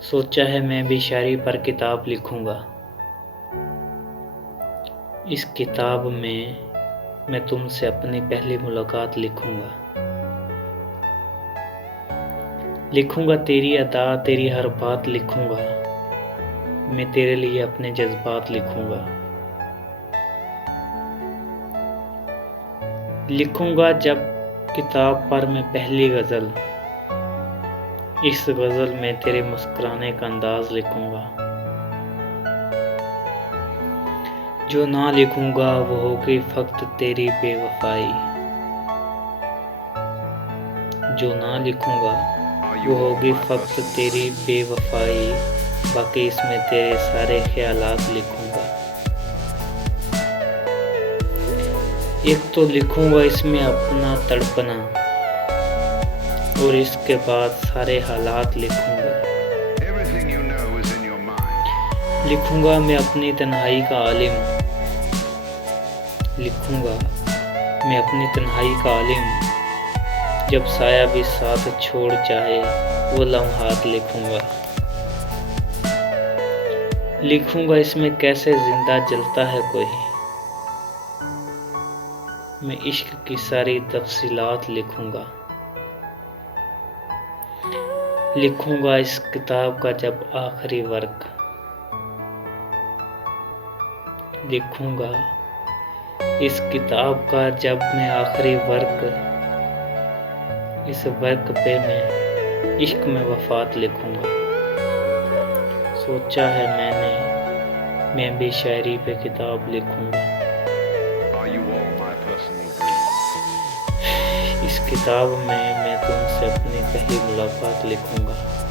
سوچا ہے میں بھی شاعری پر کتاب لکھوں گا۔ اس کتاب میں تم سے اپنی پہلی ملاقات لکھوں گا۔ لکھوں گا تیری ادا، تیری ہر بات لکھوں گا۔ میں تیرے لیے اپنے جذبات لکھوں گا۔ لکھوں گا جب کتاب پر میں پہلی غزل، اس غزل میں تیرے مسکرانے کا انداز لکھوں گا۔ جو نہ لکھوں گا وہ ہوگی فقط تیری بے وفائی۔ جو نہ لکھوں گا وہ ہوگی فقط تیری بے وفائی، باقی اس میں تیرے سارے خیالات لکھوں گا۔ ایک تو لکھوں گا اس میں اپنا تڑپنا، اور اس کے بعد سارے حالات لکھوں گا۔ لکھوں گا میں اپنی تنہائی کا عالم، لکھوں گا میں اپنی تنہائی کا عالم، جب سایہ بھی ساتھ چھوڑ جائے وہ لمحات لکھوں گا۔ لکھوں گا اس میں کیسے زندہ جلتا ہے کوئی، میں عشق کی ساری تفصیلات لکھوں گا۔ لکھوں گا اس کتاب کا جب آخری ورق، لکھوں گا اس کتاب کا جب میں آخری ورق، اس ورق پہ میں عشق میں وفات لکھوں گا۔ سوچا ہے میں بھی شاعری پہ کتاب لکھوں گا۔ اس کتاب میں تم سے اپنی پہلی ملاقات لکھوں گا۔